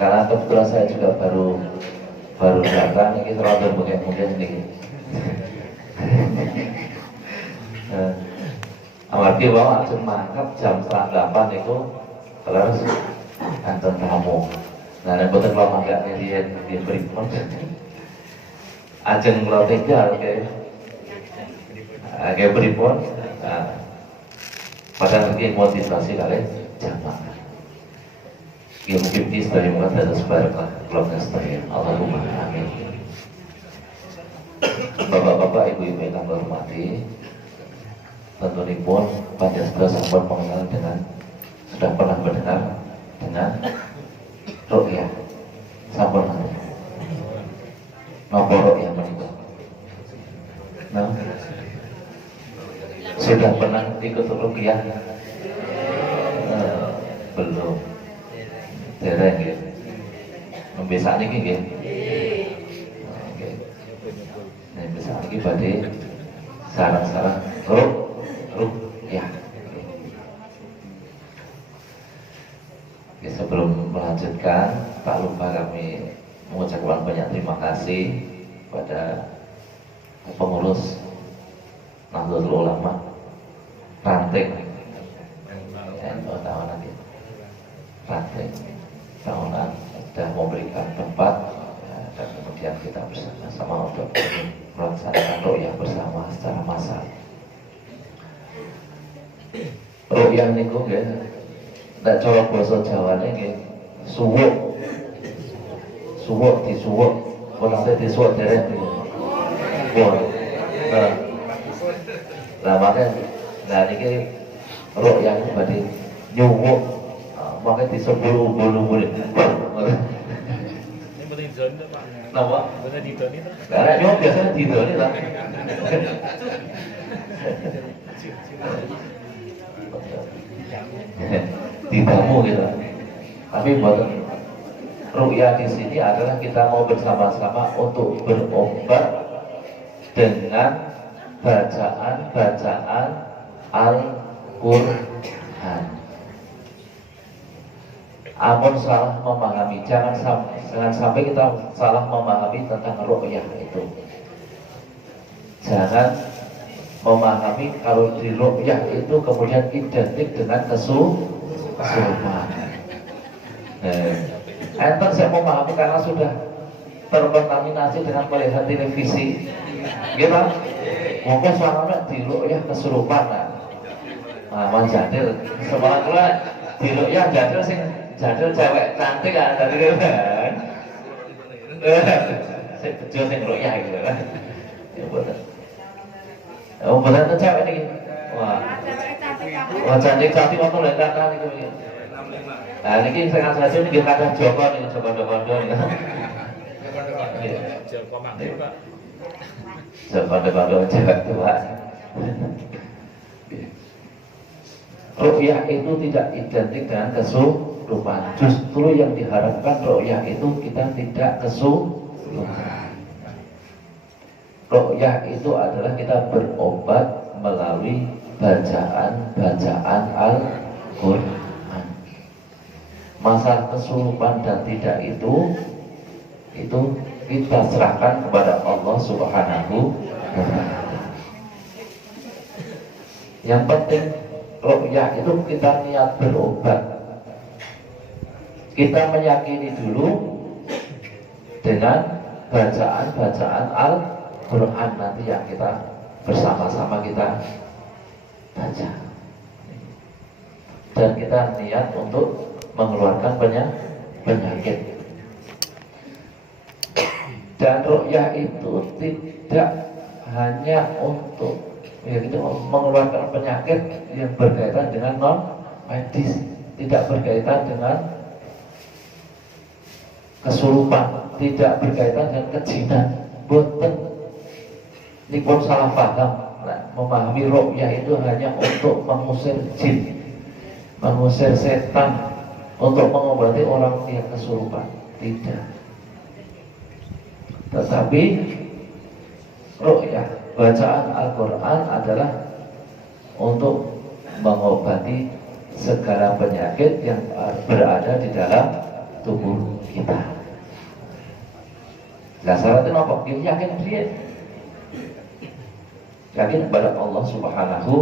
Karena kebetulan saya juga baru datang, ini terlalu mungkin sedikit. Amargi bahwa ajeng mangkat jam 7:30 itu terus anten tamu. Nah, dan betul kalau mangkat dia berikut. Ajeng kalau tinggal kayak berikut. Padahal ini motivasi kalian jamaah. Ya mungkin ini sebagai muka dan sebaraklah keluarga sekalian. Allahumma amin. Bapak-bapak, ibu-ibu yang kami hormati, tentunya pun panjang sampun pengenalan dengan sudah pernah mendengar dengan ruqyah sampun nopo ruqyah menikah. Nah, sudah pernah ikut ruqyah? Belum. Dereng nggih. Membesak niki nggih. Nggih. Nah, besak niki badhe sarang-sarang ruqyah. Sebelum melanjutkan, tak lupa kami mengucapkan banyak terima kasih kepada pengurus Nahdlatul Ulama Ranting tahunan Ranting tahunan sudah memberikan tempat dan kemudian kita bersama-sama untuk melaksanakan ruqyah bersama secara massal. Ruqyah niku nggih nek cara basa Jawane nggih suwuk disuwuk ora disuwuk dereng niku. Nah makanya niki ruqyah niku badhe nyuwuk makanya disebut bulu-bulu. Ini betul didon tuh Pak. Napa? Betul didon itu. Karena yo biasanya didoni lah. Didamu gitu. Tapi buat ruqyah di sini adalah kita mau bersama-sama untuk berobat dengan bacaan Al-Qur'an. Amun salah memahami, jangan sampai kita salah memahami tentang ruqyah itu. Jangan memahami kalau di ruqyah itu kemudian identik dengan kesurupan. Enten saya memahami karena sudah terkontaminasi dengan melihat televisi, gitu. Mungkin suaranya di ruqyah kesurupan. Nah, manjadil, semangat pula di ruqyah jadil sing jadil cewek cantik kan dari kan. Saya bejo sing ruqyah gitu kan. Ya betul. Oh benar tuh cewek ini. Wah cantik waktu lihat kata itu. Nah ini saya saja ini dia kata Joko nih Joko. Joko Mangku Pak. Joko cewek tua. Ruqyah itu tidak identik dengan kesurupan. Justru yang diharapkan ruqyah itu kita tidak kesurupan. Ruqyah itu adalah kita berobat melalui bacaan Al-Qur'an. Masalah kesurupan dan tidak itu kita serahkan kepada Allah Subhanahu wa ta'ala. Yang penting ruqyah itu kita niat berobat. Kita meyakini dulu dengan bacaan Al-Qur'an nanti yang kita bersama-sama kita baca. Dan kita niat untuk mengeluarkan penyakit. Dan ruqyah itu tidak hanya untuk mengeluarkan penyakit yang berkaitan dengan non medis, tidak berkaitan dengan kesurupan, tidak berkaitan dengan kejinan. Boten, ini pun salah paham. Nah, memahami ruqyah itu hanya untuk mengusir jin, mengusir setan, untuk mengobati orang yang kesurupan. Tidak. Tetapi ruqyah, bacaan Al-Qur'an adalah untuk mengobati segala penyakit yang berada di dalam tubuh kita. Nah syaratnya apa? Yakin dia, yakin kepada Allah Subhanahu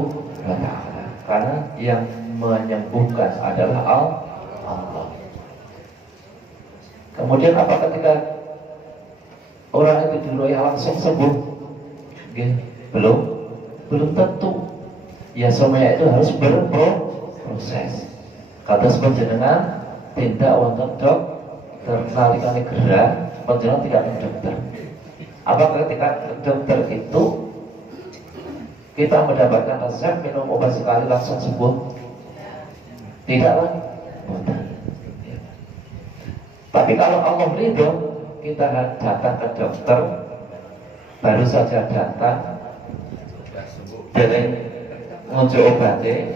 wa Ta'ala, karena yang menyembuhkan adalah Allah. Kemudian apa ketika orang itu diruqyah langsung sembuh? Belum tentu. Ya semuanya itu harus berproses. Kata panjenengan tindak wonten dokter nalikane gerah, panjenengan tidak mendokter. Apa ketika dokter itu kita mendapatkan resep minum obat sekali langsung sembuh? Tidak lagi. Tapi kalau Allah ridho, kita datang ke dokter, baru saja datang dari ngunjuk obatnya,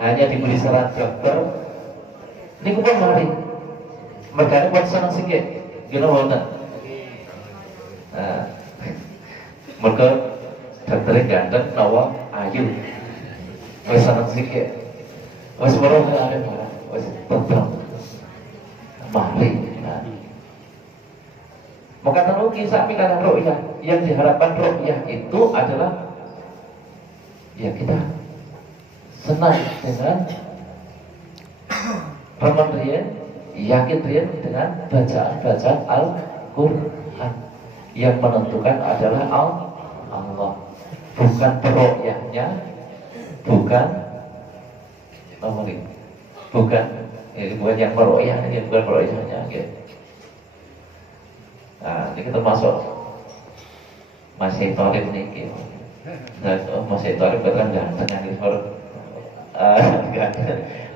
hanya diberi saran dokter, ini pun mari. Mereka buat senang sikit, gila wonten. Nah, mereka dokternya ganteng, nawa, ayu, wes senang sikit, wes baru ada marah, wes tenang, mari. Nah, maka tahu kisah mikana ru'yah, yang diharapkan ru'yah itu adalah ya kita senang dengan Raman Rian, yakin Rian dengan bacaan Al-Quran. Yang menentukan adalah Allah, bukan peroyahnya, bukan bukan yang meroyahnya, bukan peroyahnya. Nah, ini kita masuk masih tarif nih. Nah, masih tarif kan ganteng yang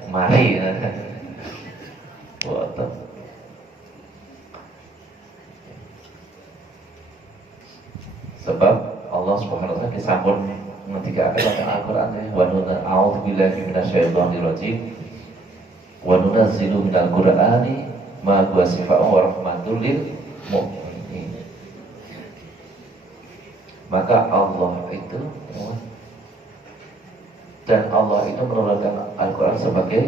mari boten. Sebab Allah Subhanahu wa taala disampun ngendikaken dalam Al-Qur'an wa a'udzubillahi minasyaitonir rajim wa nunazzilu minal qur'ani ma huwa shifaa'un wa rahmatul lil mu'minin. Maka Allah itu dan Allah itu menurunkan Al-Quran sebagai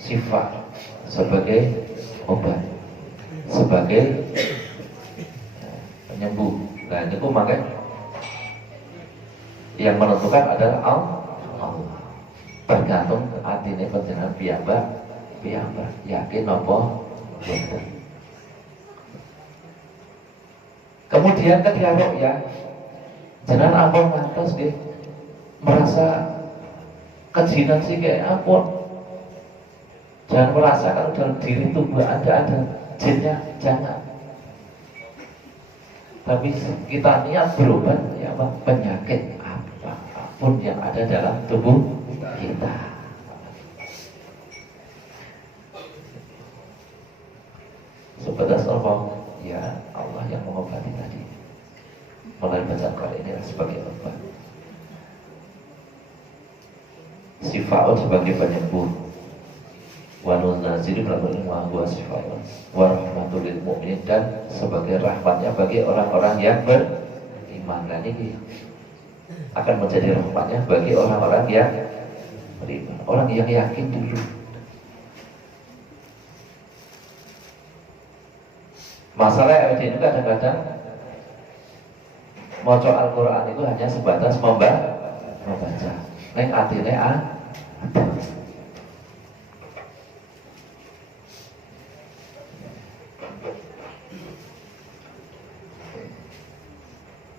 sifat, sebagai obat, sebagai penyembuh. Nah itu makanya yang menentukan adalah Allah. Tergantung hati ini penjenengan piyambak yakin apa betul. Kemudian ketika ya jenengan apa ngantos nggih merasa kejinan sih kayak apa? Jangan merasa kalau dalam diri tubuh Anda ada jinnya, jangan. Tapi kita niat berobat ya apa? Penyakit apapun yang ada dalam tubuh kita. Sebatas Allah, ya Allah yang mengobati tadi. Mulai bacaan kali ini sebagai obat. Sifaun sebagai penyembuh, wa nunazzilu minal qur'ani ma huwa shifaa'un wa rahmatul lil mu'minin, dan sebagai rahmatnya bagi orang-orang yang beriman. Dan ini akan menjadi rahmatnya bagi orang-orang yang beriman, orang yang yakin dulu. Masalah ini kadang-kadang maca Al-Quran itu hanya sebatas membaca. Neng atine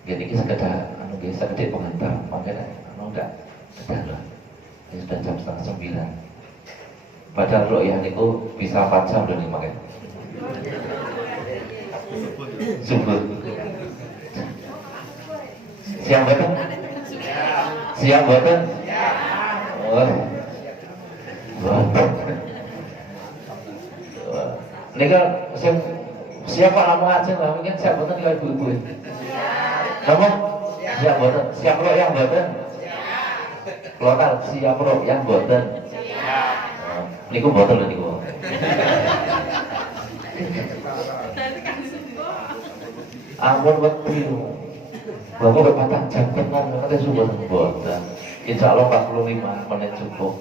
jadi kita sekedar sekedar pengantar, makanya enggak kedalam. Ini sudah jam 8:30. Padahal ru'yah itu bisa 4 jam dan makanya subuh. Siang betul? Siang betul? Ini kan siapa lama aja lah, mungkin siap betul kalau ibu-ibu. Kamu siap betul? Siap roh yang betul? Lokal siap roh yang betul? Ini ku betul ini ku. Ampun betul. Bapak berpatah jam tenang, katanya sudah betul. Insya Allah 45 menit cukup.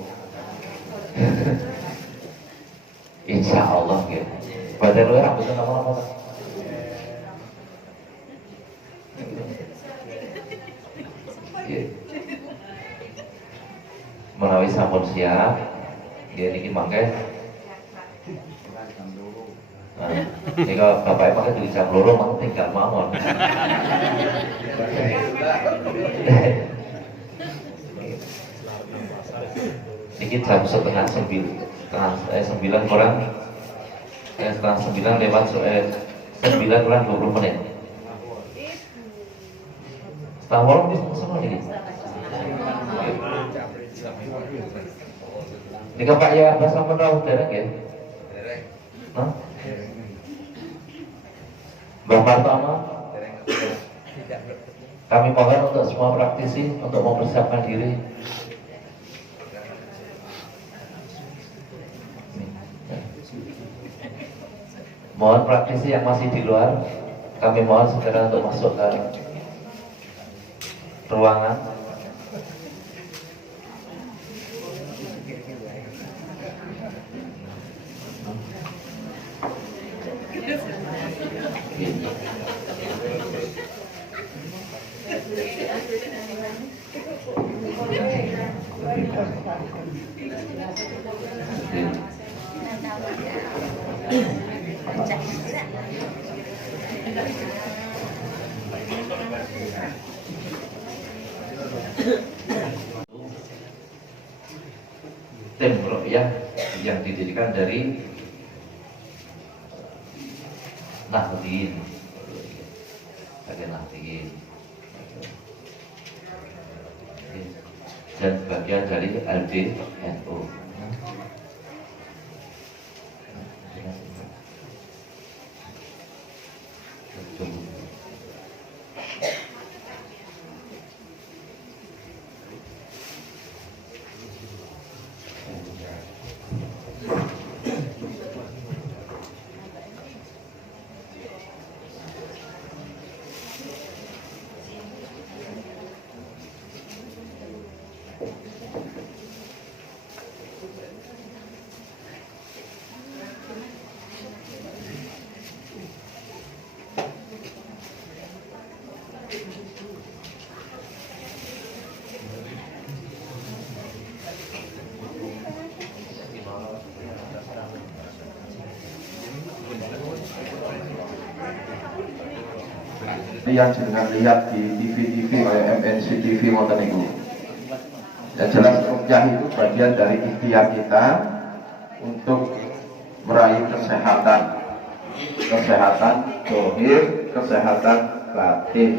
Insya Allah gitu. Badan lu rambutnya nama-nama. Iya. Menawi sampun siap, dia niki mangke. Nah, ini kalau bapak pakai di jam loro mang tinggal mawon. Niki jam setengah 9 kurang setengah 9 lewat 9 kurang 20 menit. Setengah warung di semua ini. Ini Pak ya bahasa menau derek ya. Hah? Mbak Martama, kami mohon untuk semua praktisi untuk mempersiapkan diri. Mohon praktisi yang masih di luar, kami mohon segera untuk masuk ke ruangan. Tim ruqyah yang didirikan dari Nahdien, bagian Nahdien, dan bagian dari LDNU. yang jenengan lihat di TV-TV oleh MNC TV wonten niku. Yang jelas ruqyah itu bagian dari ikhtiar kita untuk meraih kesehatan zahir, kesehatan batin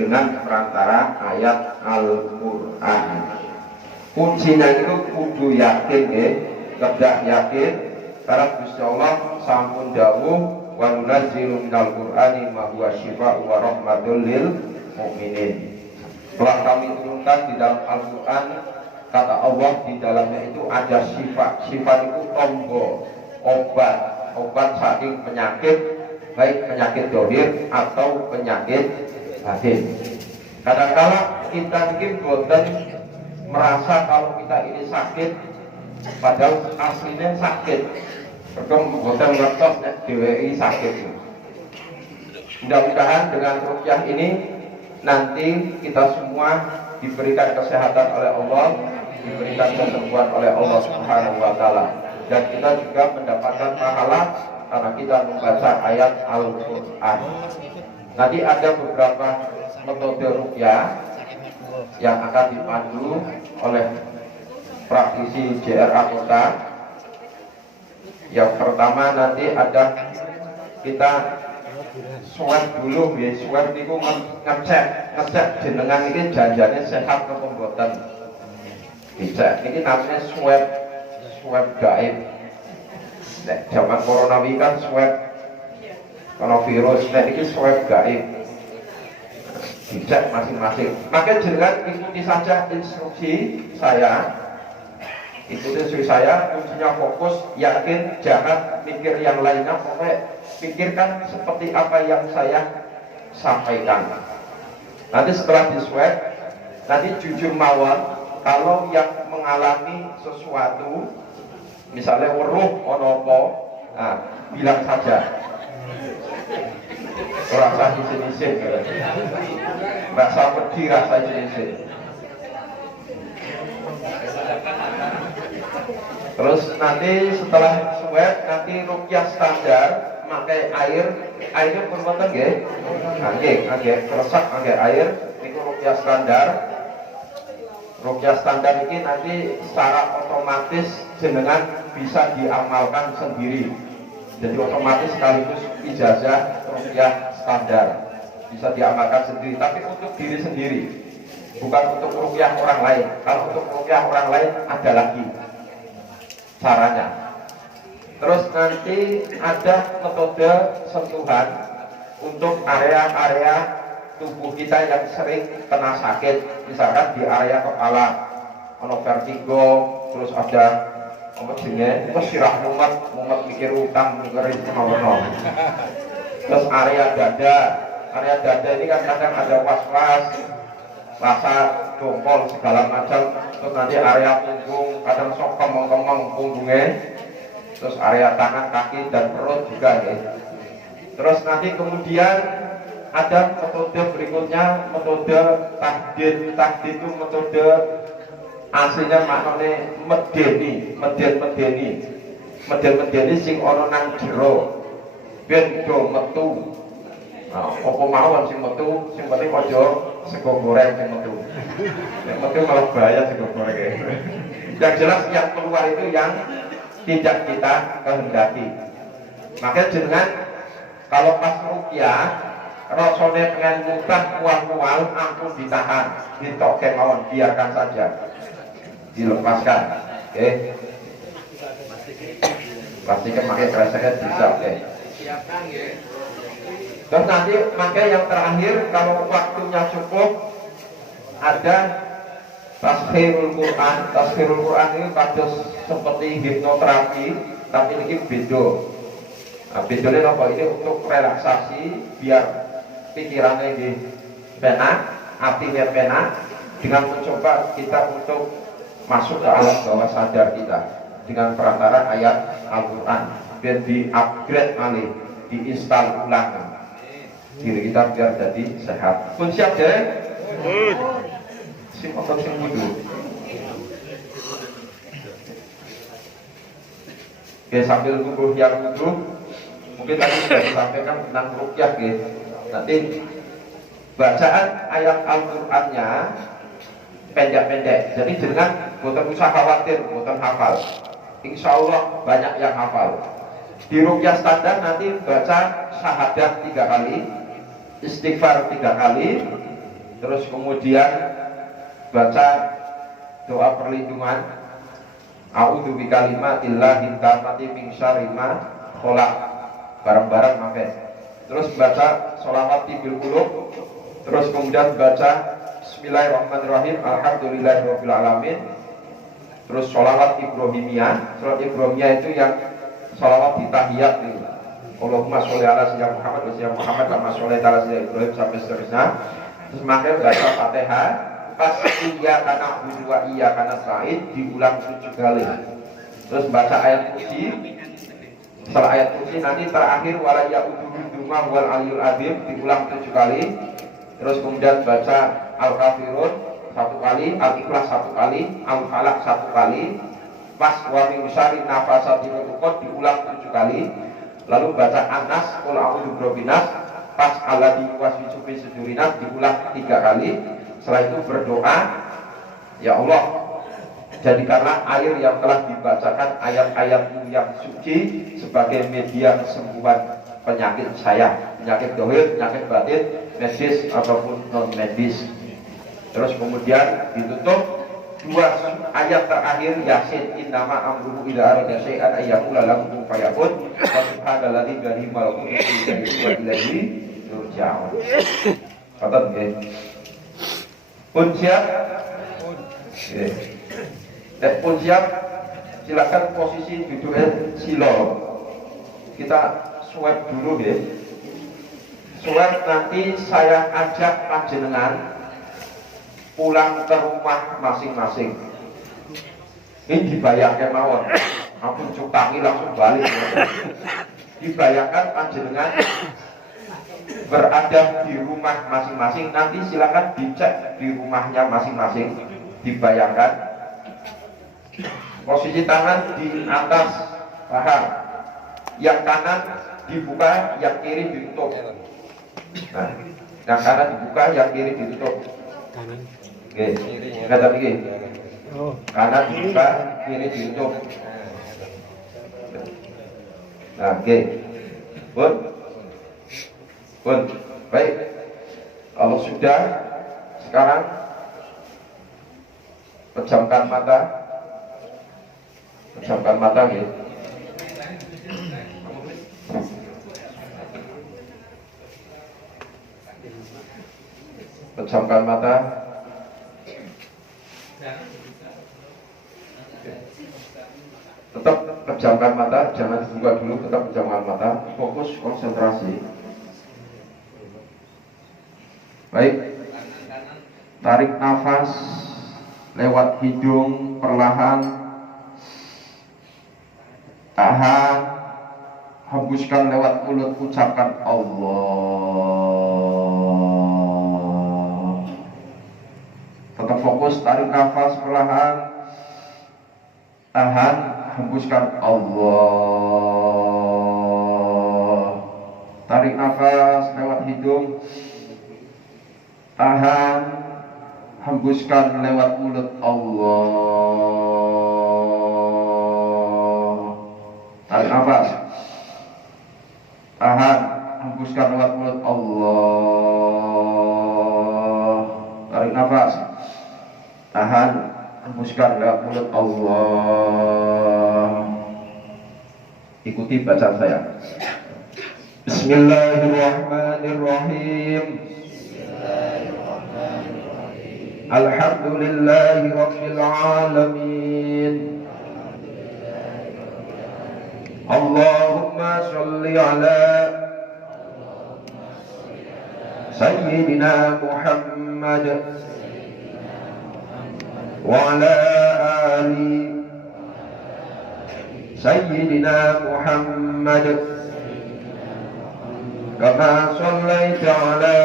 dengan perantara ayat Al-Qur'an. Kuncinya itu kudu yakin nggih, kedah yakin karena Gusti Allah sampun dawuh wa nunazzilu minal Qur'ani ma huwa syifaa'un wa rahmatul lil mu'minin. Telah kami turunkan di dalam Al-Qur'an, kata Allah di dalamnya itu ada sifat itu tombol, obat saking penyakit, baik penyakit dohir atau penyakit batin. Kadang-kala kita mungkin boten merasa kalau kita ini sakit, padahal aslinya sakit. Berkong boten ngertos DWI sakit. Mudah-mudahan dengan ruqyah ini nanti kita semua diberikan kesehatan oleh Allah, diberikan kesembuhan oleh Allah Subhanahu wa taala, dan kita juga mendapatkan pahala karena kita membaca ayat Al-Qur'an. Nanti ada beberapa metode ruqyah yang akan dipandu oleh praktisi JRA Kota. Yang pertama nanti ada kita swab dulu, ya swab itu ngecek jenengan ini janjane sehat atau pembuatan. Bisa, ini namanya swab gaib. Nek zaman corona ini kan swab kalau virus, nek ini swab gaib. Dicek masing-masing. Maka jenengan ikuti saja instruksi saya. Kuncinya fokus, yakin, jangan mikir yang lainnya, pokoknya pikirkan seperti apa yang saya sampaikan. Nanti setelah di swab, nanti jujur mawon, kalau yang mengalami sesuatu, misalnya weruh onopo, Nah, bilang saja. Rasa isin-isin, rasa pedih, rasa isin-isin. Terus nanti setelah swab, nanti rukyah standar, pakai airnya pun wonten nggih. Nggih, keresak pakai air, niku rukyah standar. Rukyah standar ini nanti secara otomatis jenengan bisa diamalkan sendiri. Jadi otomatis sekaligus ijazah rukyah standar bisa diamalkan sendiri, tapi untuk diri sendiri, bukan untuk rukyah orang lain. Kalau untuk rukyah orang lain ada lagi caranya. Terus nanti ada metode sentuhan untuk area-area tubuh kita yang sering kena sakit, misalkan di area kepala, ono vertigo, terus ada apa jenenge, sirah mumet mikir utang, mikir kemana. Terus area dada ini kan kadang ada was-was, rasa dongkol segala macam. Terus nanti area punggung, kadang sok kemeng-kemeng punggungnya. Terus area tangan, kaki, dan perut juga ya. Terus nanti kemudian ada metode berikutnya, metode tahdid. Tahdid itu metode aslinya maknanya medeni sing ono nang jero ben do metu. Nah, apa mawon sing metu, sing penting aja sego goreng sing metu. Nek metu malah bahaya sego goreng. Yang jelas yang keluar itu yang tidak kita kehendaki. Makanya jenengan kalau pas rukyah rasane pengen muntah mual-mual, ampun ditahan, ditoke mawon, biarkan saja. Dilepaskan. Oke. Pastikan pakai kresek bisa, oke. Siapkan ya. Terus nanti makanya yang terakhir kalau waktunya cukup ada taskhirul Quran. Taskhirul Quran ini kados seperti hipnoterapi, tapi ini beda. Nah, bedanya apa? Ini untuk relaksasi biar pikirannya di penak, hatinya penak, dengan mencoba kita untuk masuk ke alam bawah sadar kita dengan perantara ayat Al-Quran biar di-upgrade malih, diinstal ulang diri kita biar jadi sehat. Pun siap deh? Sing otot sing wudu. Oke, sambil nunggu yang wudu, mungkin tadi sudah disampaikan tentang rukyah ya. Nanti bacaan ayat Al-Qur'annya pendek-pendek. Jadi jangan boten usah khawatir, boten hafal. Insya Allah banyak yang hafal. Di rukyah standar nanti baca syahadat 3 kali, istighfar 3 kali, terus kemudian baca doa perlindungan, a'udzu bikalimatillahi tammati min syarri ma khalaq, bareng-bareng mampir. Terus baca sholawat tibil qulub, terus kemudian baca bismillahirrahmanirrahim, alhamdulillahirabbil alamin. Terus sholawat Ibrahimiyah. Sholawat Ibrahimiyah itu yang sholawat di tahiyat itu. Allahumma sholli ala sayyidina Muhammad wa sayyidina Muhammad kama sholli ala sayyidina Ibrahim sampai seterusnya. Terus makanya baca Fatihah, pas iyyaka na'budu wa iyyaka nasta'in diulang 7 kali. Terus baca ayat kursi. Setelah ayat kursi nanti terakhir wala ya'udzuhuma wal aliyul azim diulang 7 kali. Terus kemudian baca Al-Kafirun 1 kali, Al-Ikhlas 1 kali, Al-Falaq 1 kali. Pas wa min syarri nafasatil uqad diulang 7 kali. Lalu baca An-Nas, qul a'udzu birabbin nas, pas alladzi yuwaswisu fi sudurinas diulang 3 kali. Setelah itu berdoa, ya Allah, jadikanlah air yang telah dibacakan ayat-ayat yang suci sebagai media kesembuhan penyakit saya, penyakit dohir, penyakit batin, medis ataupun non medis. Terus kemudian ditutup 2 ayat terakhir Yasin, innama amruhu idza arada syai'an ayyaqula lahu kun fayakun wa subhanalladzi bi yadihi malakutu kulli syai'in wa ilaihi turja'un. Kata nggih. Pun siap? Pun siap? Silakan posisi duduknya silo. Kita swab dulu ya. Swab nanti saya ajak panjenengan pulang ke rumah masing-masing. Ini dibayarkan mawon. ampun cutangi langsung balik. Dibayangkan panjenengan berada di rumah masing-masing, nanti silakan dicek di rumahnya masing-masing. Dibayangkan posisi tangan di atas paha, yang kanan dibuka, yang kiri ditutup. Nah, yang kanan dibuka, yang kiri ditutup. Oke, kata lagi. Kanan dibuka, kiri ditutup. Nah, oke. Pun. Baik. Kalau sudah, sekarang pejamkan mata. Pejamkan mata, ya. Pejamkan mata. Tetap pejamkan mata, jangan dibuka dulu, tetap pejamkan mata, fokus konsentrasi. Baik. Tarik nafas lewat hidung perlahan. Tahan. Hembuskan lewat mulut, ucapkan Allah. Tetap fokus, tarik nafas perlahan. Tahan, hembuskan Allah. Tarik nafas lewat hidung. Tahan, hembuskan lewat mulut Allah. Tarik nafas. Tahan, hembuskan lewat mulut Allah. Tarik nafas. Tahan, hembuskan lewat mulut Allah. Ikuti bacaan saya. Bismillahirrahmanirrahim. Alhamdulillahi Rabbil Alamin. Allahumma sholli ala Sayyidina Muhammad wa ala ali Sayyidina Muhammad kama shallaita ala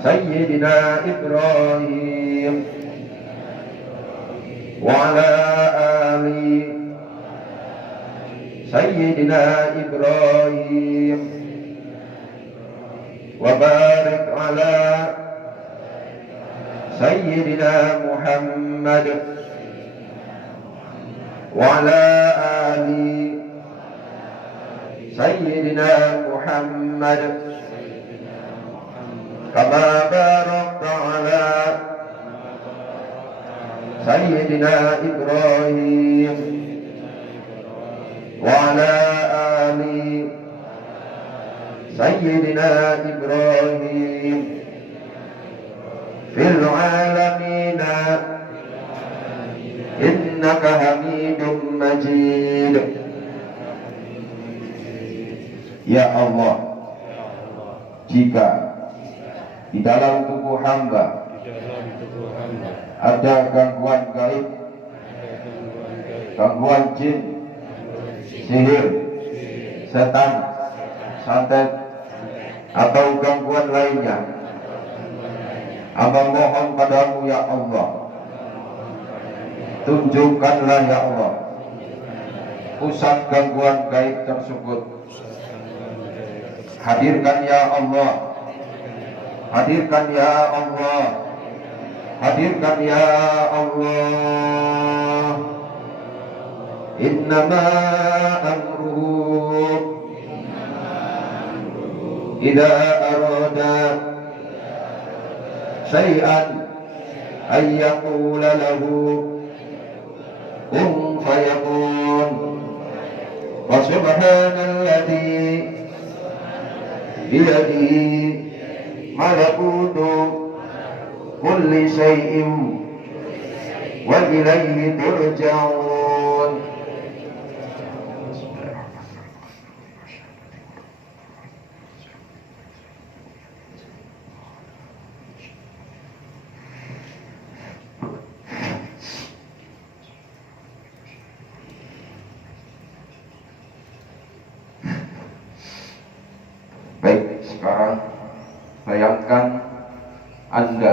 Sayyidina Ibrahim wa ala ali Sayyidina Ibrahim wa barik ala Sayyidina Muhammad wa ala ali Sayyidina Muhammad kama barakta ala Sayyidina Ibrahim wa ala ali Sayyidina Ibrahim fil alamina innaka Hamidum Majid. Ya Allah, jika di dalam tubuh hamba ada gangguan gaib, gangguan jin, sihir, setan, santet, atau gangguan lainnya, hamba mohon padamu ya Allah, tunjukkanlah ya Allah pusat gangguan gaib tersebut. Hadirkan ya Allah, hadirkan ya Allah, hadirkan ya Allah. Innama amruhu idza arada syai'an ay yaqula lahu kun fayakun. Wa subhanalladzi biyadihi malakutu kulli syai'in wa ilayhi turja'un.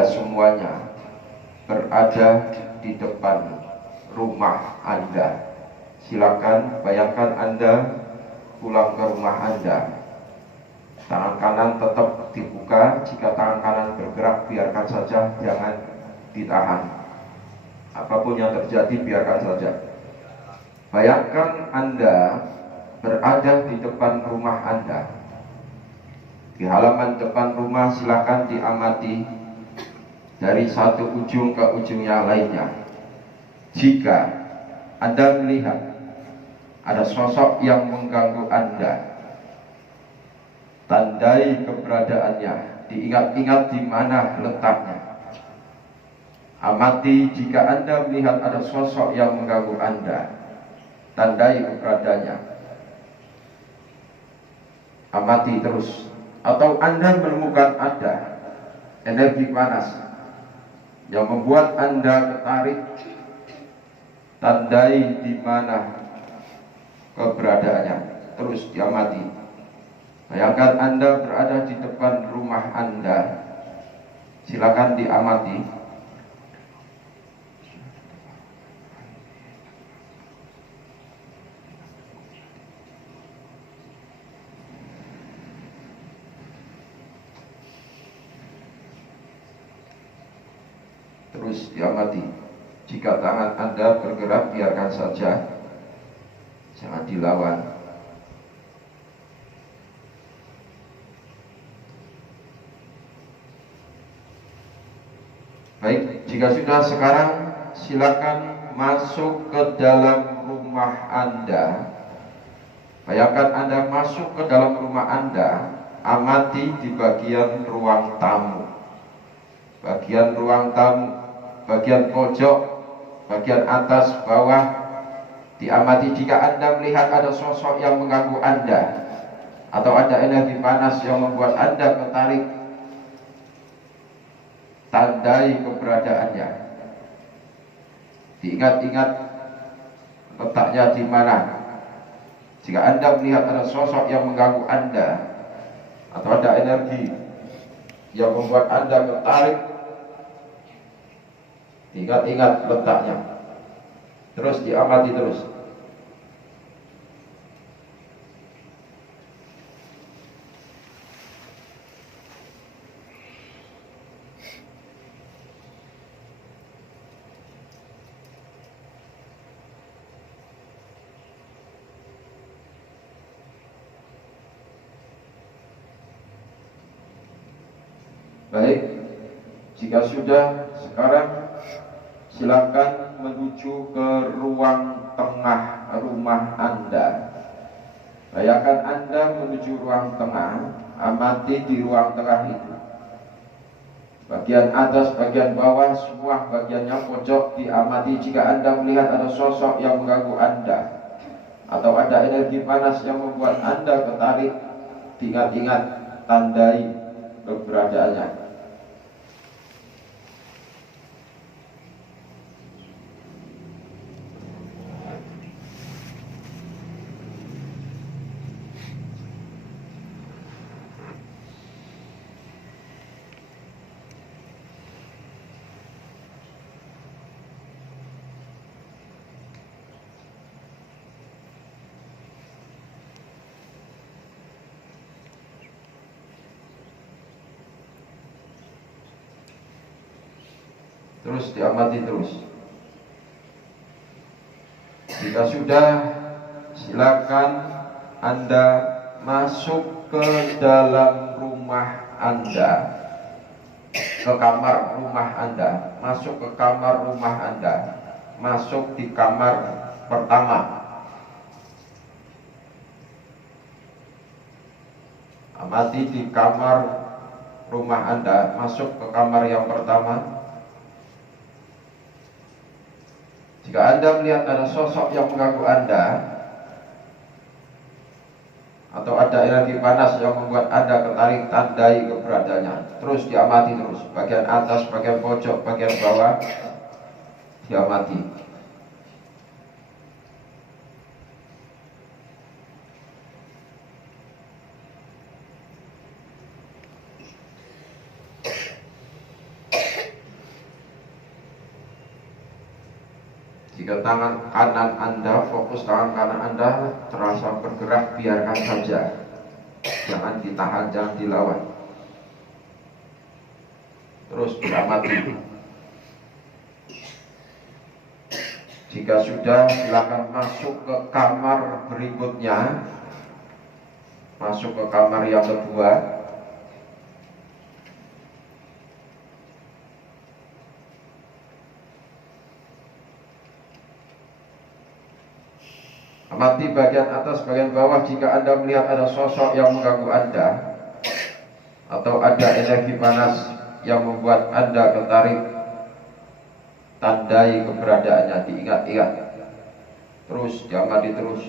semuanya berada di depan rumah Anda. Silakan bayangkan Anda pulang ke rumah Anda. Tangan kanan tetap dibuka. Jika tangan kanan bergerak, biarkan saja, jangan ditahan. Apapun yang terjadi, biarkan saja. Bayangkan Anda berada di depan rumah Anda. Di halaman depan rumah silakan diamati dari satu ujung ke ujung yang lainnya. Jika Anda melihat ada sosok yang mengganggu Anda, tandai keberadaannya, diingat-ingat di mana letaknya. Amati jika Anda melihat ada sosok yang mengganggu Anda, tandai keberadaannya. Amati terus. Atau Anda menemukan ada energi panas yang membuat Anda tertarik, tandai di mana keberadaannya. Terus diamati. Bayangkan Anda berada di depan rumah Anda. Silakan diamati. Terus diamati. Jika tangan Anda bergerak, biarkan saja, jangan dilawan. Baik, jika sudah, sekarang silakan masuk ke dalam rumah Anda. Bayangkan Anda masuk ke dalam rumah Anda. Amati di bagian ruang tamu. Bagian ruang tamu, bagian pojok, bagian atas, bawah. Diamati jika Anda melihat ada sosok yang mengganggu Anda, atau ada energi panas yang membuat Anda tertarik, tandai keberadaannya. Diingat-ingat letaknya di mana. Jika Anda melihat ada sosok yang mengganggu Anda, atau ada energi yang membuat Anda tertarik, ingat-ingat letaknya. Terus diamati terus. Baik, jika sudah, sekarang silakan menuju ke ruang tengah rumah Anda. Bayangkan Anda menuju ruang tengah. Amati di ruang tengah itu. Bagian atas, bagian bawah, semua bagiannya, pojok, diamati jika Anda melihat ada sosok yang mengganggu Anda, atau ada energi panas yang membuat Anda tertarik, ingat-ingat, tandai keberadaannya. Terus diamati terus. Jika sudah, silakan Anda masuk ke dalam rumah Anda, ke kamar rumah Anda, masuk ke kamar rumah Anda, masuk di kamar pertama. Amati di kamar rumah Anda, masuk ke kamar yang pertama. Jika Anda melihat ada sosok yang mengganggu Anda, atau ada energi panas yang membuat Anda tertarik, tandai keberadaannya. Terus diamati terus. Bagian atas, bagian pojok, bagian bawah, diamati. Jika tangan kanan Anda, fokus tangan kanan Anda terasa bergerak, biarkan saja. Jangan ditahan, jangan dilawan. Terus diamati. Jika sudah, silakan masuk ke kamar berikutnya. Masuk ke kamar yang kedua. Amati bagian atas, bagian bawah. Jika Anda melihat ada sosok yang mengganggu Anda, atau ada energi panas yang membuat Anda tertarik, tandai keberadaannya, diingat-ingat. Terus, diamati terus.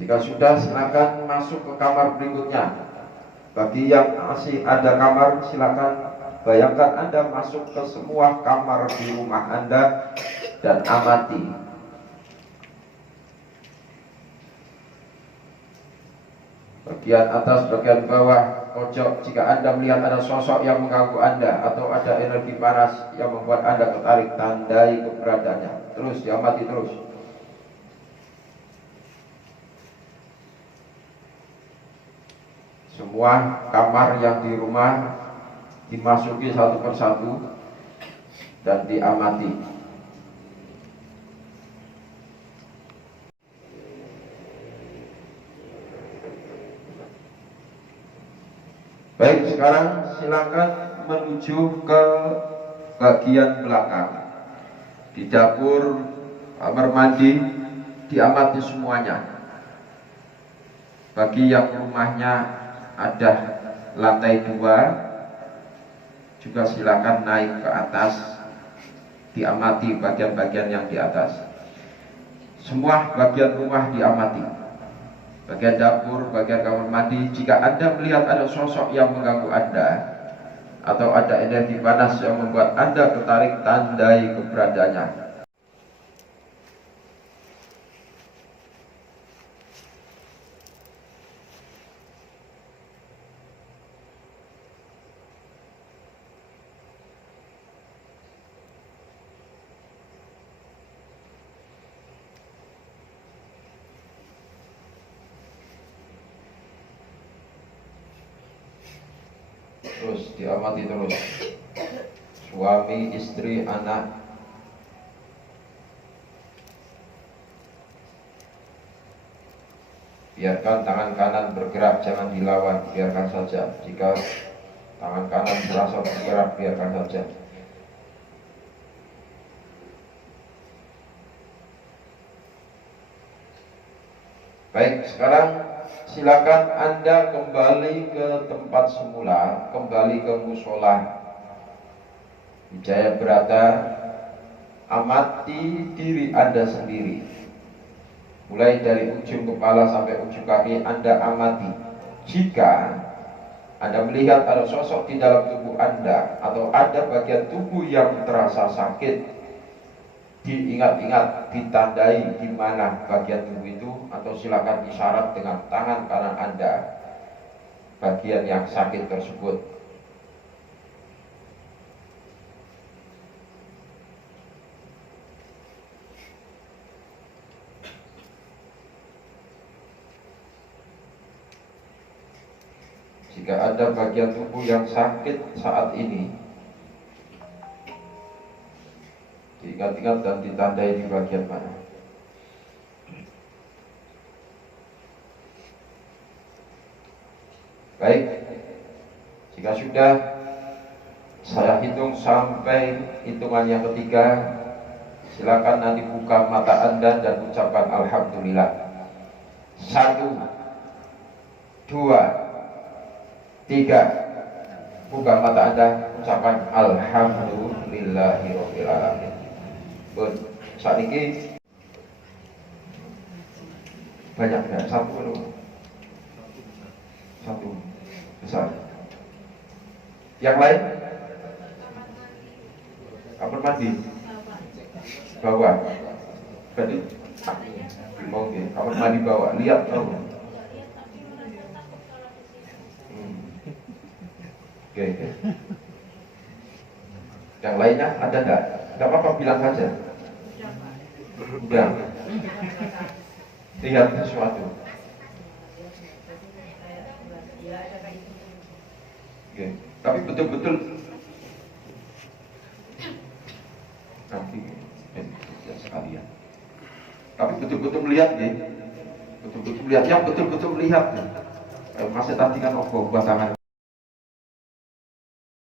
Jika sudah, silakan masuk ke kamar berikutnya. Bagi yang masih ada kamar, silakan bayangkan Anda masuk ke semua kamar di rumah Anda dan amati. Bagian atas, bagian bawah, pojok. Jika Anda melihat ada sosok yang mengganggu Anda atau ada energi panas yang membuat Anda tertarik, tandai keberadaannya. Terus diamati terus. Semua kamar yang di rumah dimasuki satu persatu dan diamati. Baik, sekarang silakan menuju ke bagian belakang. Di dapur, kamar mandi, diamati semuanya. Bagi yang rumahnya ada lantai 2, juga silakan naik ke atas, diamati bagian-bagian yang di atas. Semua bagian rumah diamati, bagian dapur, bagian kamar mandi. Jika Anda melihat ada sosok yang mengganggu Anda atau ada energi panas yang membuat Anda tertarik, tandai keberadaannya. Terus diamati terus. Suami, istri, anak. Biarkan tangan kanan bergerak, jangan dilawan, biarkan saja. Jika tangan kanan merasa bergerak, biarkan saja. Baik, sekarang silakan Anda kembali ke tempat semula, kembali ke musola Wijaya Brata. Amati diri Anda sendiri, mulai dari ujung kepala sampai ujung kaki Anda amati. Jika Anda melihat ada sosok di dalam tubuh Anda atau ada bagian tubuh yang terasa sakit, diingat-ingat, ditandai di mana bagian tubuh itu, atau silakan isyarat dengan tangan kanan Anda bagian yang sakit tersebut. Jika ada bagian tubuh yang sakit saat ini, diingat-ingat dan ditandai di bagian mana. Baik, jika sudah, saya hitung sampai hitungan yang ketiga. Silakan nanti buka mata Anda dan ucapkan Alhamdulillah. 1, 2, 3. Buka mata Anda, ucapkan Alhamdulillahirobbilalamin. Saat ini banyak ya, 1 besar. Yang lain? Kamar mandi bawah. Berarti oke, kamar mandi bawah. Lihat tahu. Oke. Yang lainnya ada enggak? Enggak apa-apa, bilang saja. Udah. Lihat sesuatu. Oke. Tapi betul-betul nanti ya sekalian. Tapi betul-betul melihat ya. Betul-betul melihat, yang betul-betul melihat ya. Masih tadi kan buat tangan.